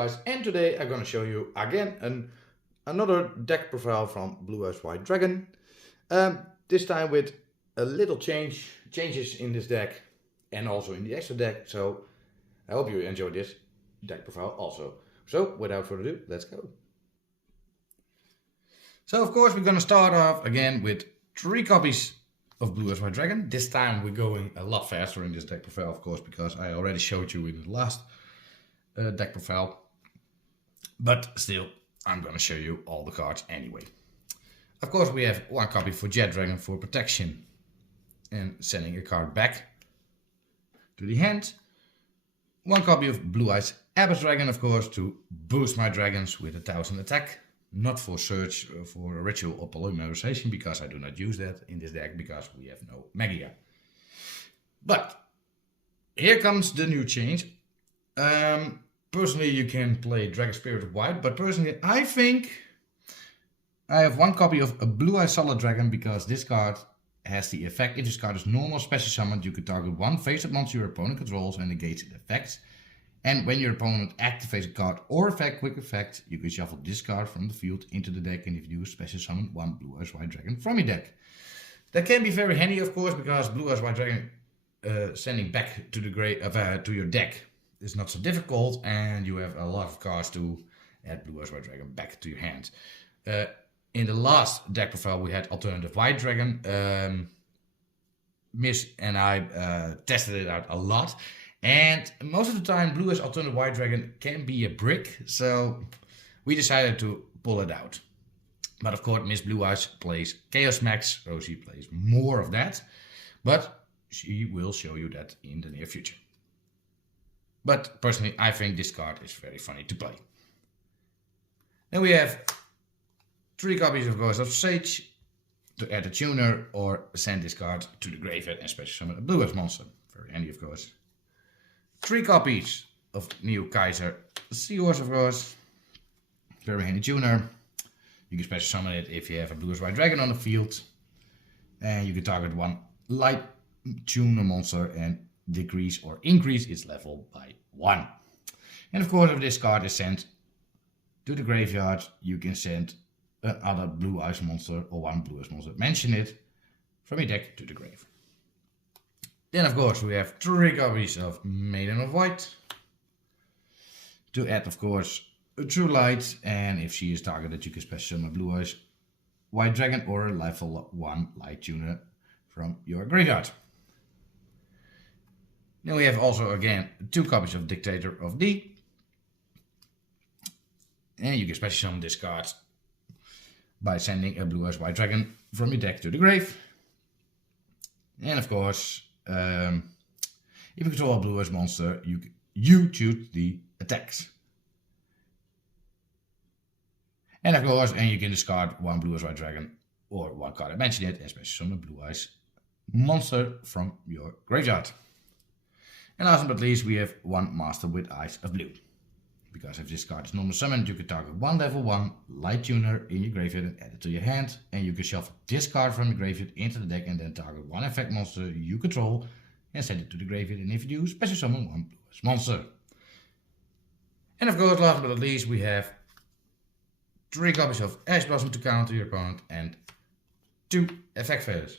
Eyes, and today I'm gonna show you again another deck profile from Blue Eyes White Dragon. This time with a little changes in this deck and also in the extra deck. So I hope you enjoy this deck profile also. So without further ado, let's go. So of course we're gonna start off again with 3 copies of Blue Eyes White Dragon. This time we're going a lot faster in this deck profile, of course, because I already showed you in the last deck profile. But still, I'm gonna show you all the cards anyway. Of course, we have 1 copy for Jet Dragon for protection and sending a card back to the hand. 1 copy of Blue Eyes Abyss Dragon, of course, to boost my dragons with 1000 attack. Not for search for a ritual or polymerization, because I do not use that in this deck because we have no Magia. But here comes the new change. Personally, you can play Dragon Spirit of White, but personally, I think I have 1 copy of a Blue Eyes Solid Dragon because this card has the effect. If this card is normal special summoned, you can target 1 face-up monster your opponent controls and negates its effects. And when your opponent activates a card or effect, quick effect, you can shuffle this card from the field into the deck, and if you do, special summon 1 Blue Eyes White Dragon from your deck. That can be very handy, of course, because Blue Eyes White Dragon sending back to the to your deck is not so difficult, and you have a lot of cards to add Blue Eyes White Dragon back to your hand. In the last deck profile, we had Alternative White Dragon. Miss and I tested it out a lot. And most of the time, Blue Eyes Alternative White Dragon can be a brick, so we decided to pull it out. But of course, Miss Blue Eyes plays Chaos Max, so she plays more of that. But she will show you that in the near future. But personally, I think this card is very funny to play. Then we have 3 copies of Ghost of Sage to add a tuner or send this card to the graveyard and special summon a Blue Eyes monster. Very handy, of course. 3 copies of Neo Kaiser Seahorse, of course. Very handy tuner. You can special summon it if you have a Blue Eyes White Dragon on the field. And you can target 1 light tuner monster and decrease or increase its level by 1. And of course, if this card is sent to the graveyard, you can send another Blue Eyes monster or 1 Blue Eyes monster. Mention it from your deck to the grave. Then of course we have 3 copies of Maiden of White to add, of course, a True Light, and if she is targeted you can special summon a Blue Eyes White Dragon or a level 1 Light Tuner from your graveyard. Then we have also again 2 copies of Dictator of D, and you can special summon this card by sending a Blue Eyes White Dragon from your deck to the grave. And of course, if you control a Blue Eyes monster, you choose the attacks. And of course, you can discard 1 Blue Eyes White Dragon or 1 card I mentioned it, and special summon a Blue Eyes monster from your graveyard. And last but not least, we have 1 Master with Eyes of Blue. Because if this card is normal summoned, you can target 1 level 1 Light Tuner in your graveyard and add it to your hand. And you can shuffle this card from your graveyard into the deck and then target 1 effect monster you control and send it to the graveyard. And if you do, special summon 1 Blue Eyes monster. And of course, last but not least, we have 3 copies of Ash Blossom to counter your opponent and 2 effect failures.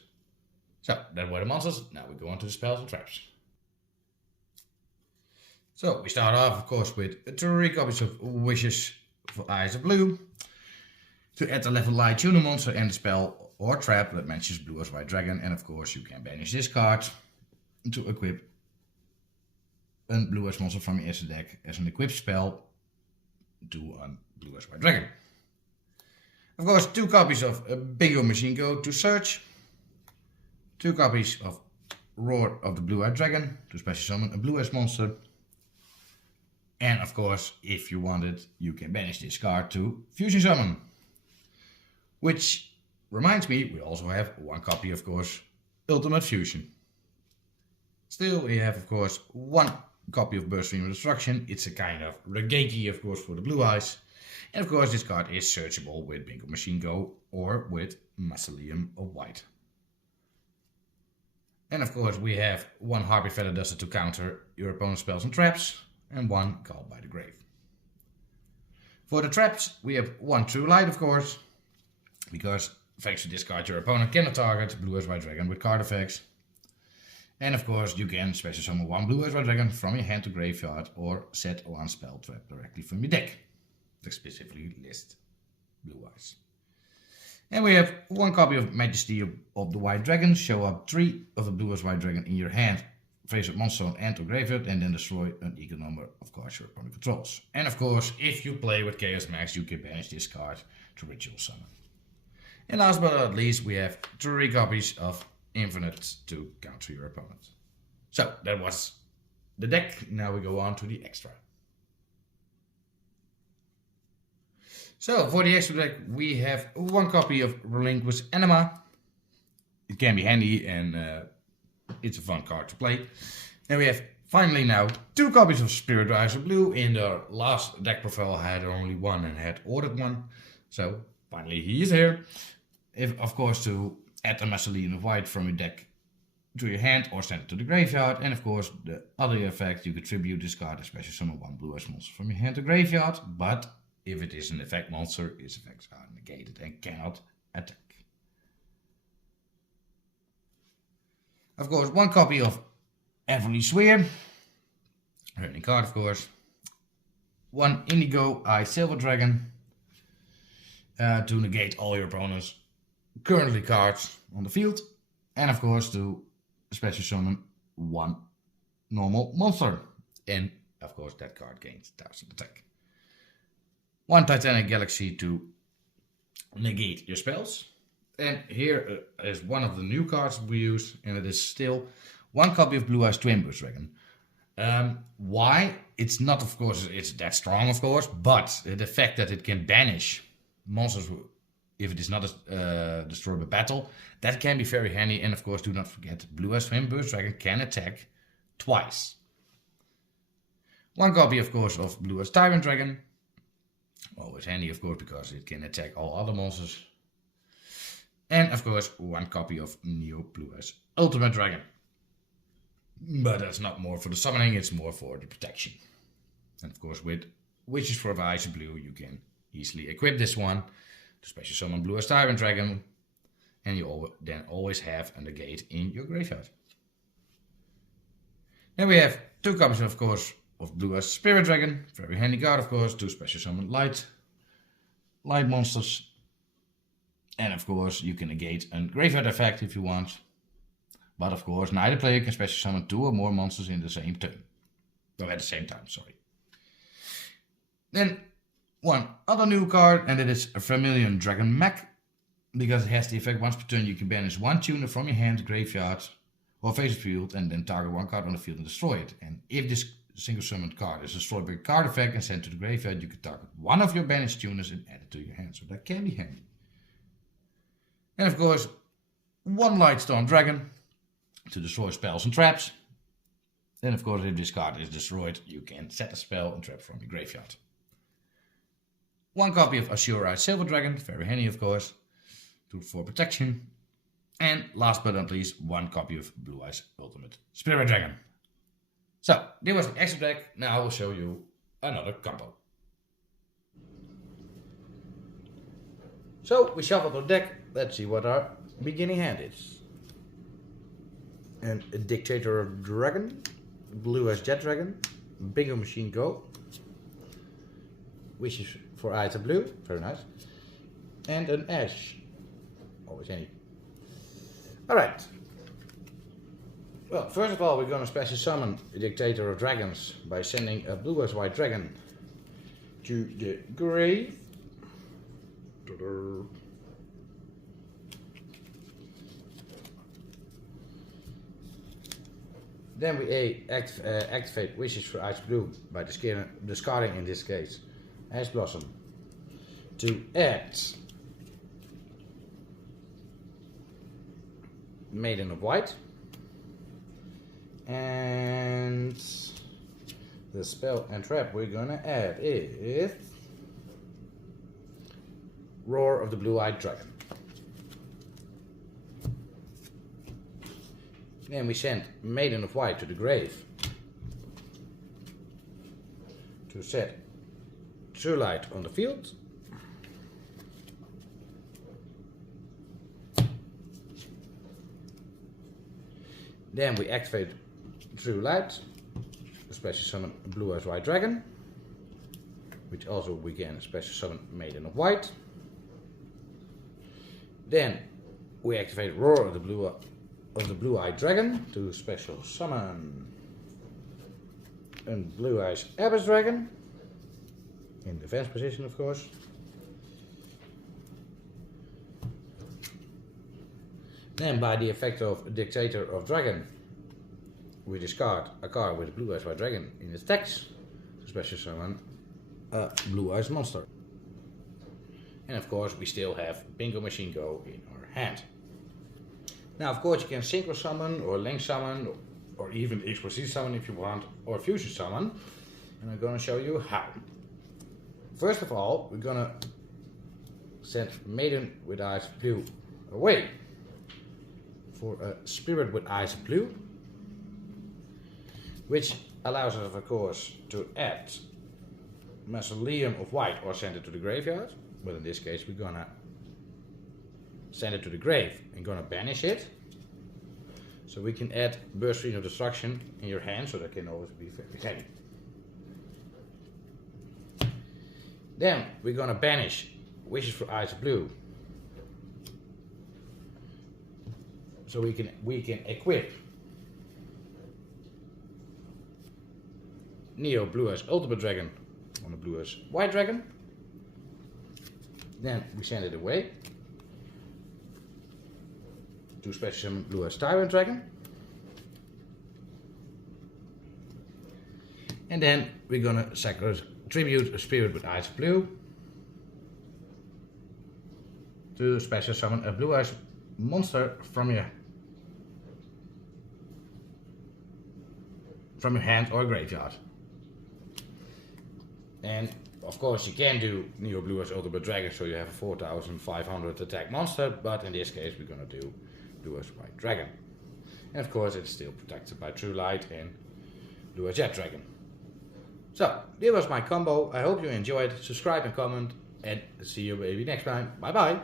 So, that were the monsters. Now we go on to the spells and traps. So we start off, of course, with 3 copies of Wishes for Eyes of Blue to add a level Light Tuner monster and a spell or trap that mentions Blue Eyes White Dragon. And of course, you can banish this card to equip a Blue Eyes monster from your extra deck as an equipped spell to a Blue Eyes White Dragon. Of course, 2 copies of Bingo Machine Go to search, 2 copies of Roar of the Blue Eyed Dragon to special summon a Blue Eyes monster. And of course, if you want it, you can banish this card to Fusion Summon. Which reminds me, we also have 1 copy, of course, Ultimate Fusion. Still, we have, of course, 1 copy of Burst Stream of Destruction. It's a kind of Regeki, of course, for the Blue Eyes. And of course, this card is searchable with Bingo Machine Go or with Mausoleum of White. And of course we have one Harpy Feather Duster to counter your opponent's spells and traps, and one Called by the Grave. For the traps, we have one true light, of course, because thanks to discard, your opponent cannot target Blue Eyes White Dragon with card effects. And of course, you can special summon one Blue Eyes White Dragon from your hand to graveyard or set one spell trap directly from your deck. That specifically list Blue Eyes. And we have one copy of Majesty of the White Dragon. Show up 3 of the Blue Eyes White Dragon in your hand, face up monster and or graveyard, and then destroy an equal number of cards your opponent controls. And of course, if you play with Chaos Max, you can banish this card to Ritual Summon. And last but not least, we have 3 copies of Infinite to counter your opponent. So that was the deck. Now we go on to the extra. So for the extra deck, we have one copy of Relinquish Anima. It can be handy and it's a fun card to play. And we have finally now 2 copies of Spirit Riser Blue. In the last deck profile I had only one and had ordered one. So finally he is here. If of course to add a Maceline of White from your deck to your hand or send it to the graveyard. And of course the other effect, you could tribute this card, especially summon one Blue Eyes monster from your hand to graveyard. But if it is an effect monster, its effects are negated and cannot attack. Of course, one copy of Everly Swear, running card of course. One Indigo Eye Silver Dragon to negate all your opponents' currently cards on the field. And of course to special summon one normal monster. And of course that card gains 1000 attack. One Titanic Galaxy to negate your spells. And here is one of the new cards we use, and it is still one copy of Blue Eyes Twin Burst Dragon. Why? It's not, of course, it's that strong, of course, but the fact that it can banish monsters if it is not destroyed by battle, that can be very handy. And of course, do not forget, Blue Eyes Twin Burst Dragon can attack twice. One copy, of course, of Blue Eyes Tyrant Dragon. Always handy, of course, because it can attack all other monsters. And, of course, one copy of Neo Blue Eyes Ultimate Dragon. But that's not more for the summoning, it's more for the protection. And, of course, with Wishes for the Ice and Blue, you can easily equip this one to special summon Blue Eyes Tyrant Dragon. And you then always have a negate in your graveyard. Then we have 2 copies, of course, of Blue Eyes Spirit Dragon. Very handy card, of course, to special summon light monsters. And of course, you can negate a graveyard effect if you want. But of course, neither player can special summon 2 or more monsters in the same turn. Or at the same time, sorry. Then one other new card, and it is a Vermilion Dragon Mech. Because it has the effect, once per turn you can banish one tuner from your hand, graveyard, or face field, and then target one card on the field and destroy it. And if this single summoned card is destroyed by a card effect and sent to the graveyard, you can target one of your banished tuners and add it to your hand. So that can be handy. And of course, one Lightstorm Dragon to destroy spells and traps. Then of course, if this card is destroyed, you can set a spell and trap from your graveyard. One copy of Azure Eye Silver Dragon, very handy of course, for protection. And last but not least, one copy of Blue Eyes Ultimate Spirit Dragon. So, this was the extra deck. Now I will show you another combo. So, we shuffled our deck. Let's see what our beginning hand is. And a Dictator of Dragon, Blue Eyes Jet Dragon, Bingo Machine Go, Wishes for Eyes of Blue, very nice, and an Ash, always handy. Alright. Well, first of all, we're going to special summon the Dictator of Dragons by sending a Blue Eyes White Dragon to the grave. Then we activate Wishes for Ice Blue by discarding, in this case, Ash Blossom to add Maiden of White. And the spell and trap we're gonna add is Roar of the Blue-Eyed Dragon. Then we send Maiden of White to the grave to set True Light on the field. Then we activate True Light, special summon Blue Eyes White Dragon, which also we can special summon Maiden of White. Then we activate Roar of the Blue Eyed Dragon to special summon a Blue Eyes Abyss Dragon, in defense position of course. Then by the effect of Dictator of Dragon, we discard a card with a Blue Eyes White Dragon in its text to special summon a Blue Eyes Monster. And of course we still have Bingo Machine Go in our hand. Now of course you can Synchro Summon or Link Summon or even Explosive Summon if you want, or Fusion Summon. And I'm going to show you how. First of all, we're going to send Maiden with Eyes Blue away for a Spirit with Eyes Blue, which allows us of course to add Mausoleum of White or send it to the graveyard, but in this case we're gonna send it to the grave and gonna banish it, so we can add Burst Screen of Destruction in your hand, so that can always be very heavy. Then we're gonna banish Wishes for Eyes Blue, so we can equip Neo Blue Eyes Ultimate Dragon on the Blue Eyes White Dragon. Then we send it away to special summon Blue Eyes Tyrant Dragon. And then we're gonna tribute a Spirit with Eyes Blue to special summon a Blue Eyes Monster from your hand or graveyard. And of course you can do Neo Blue Eyes Ultimate Dragon, so you have a 4500 attack monster, but in this case we're gonna do Blue Eyes White Dragon. And of course it's still protected by True Light and Blue Eyes Jet Dragon. So, this was my combo. I hope you enjoyed. Subscribe and comment, and see you maybe next time. Bye bye!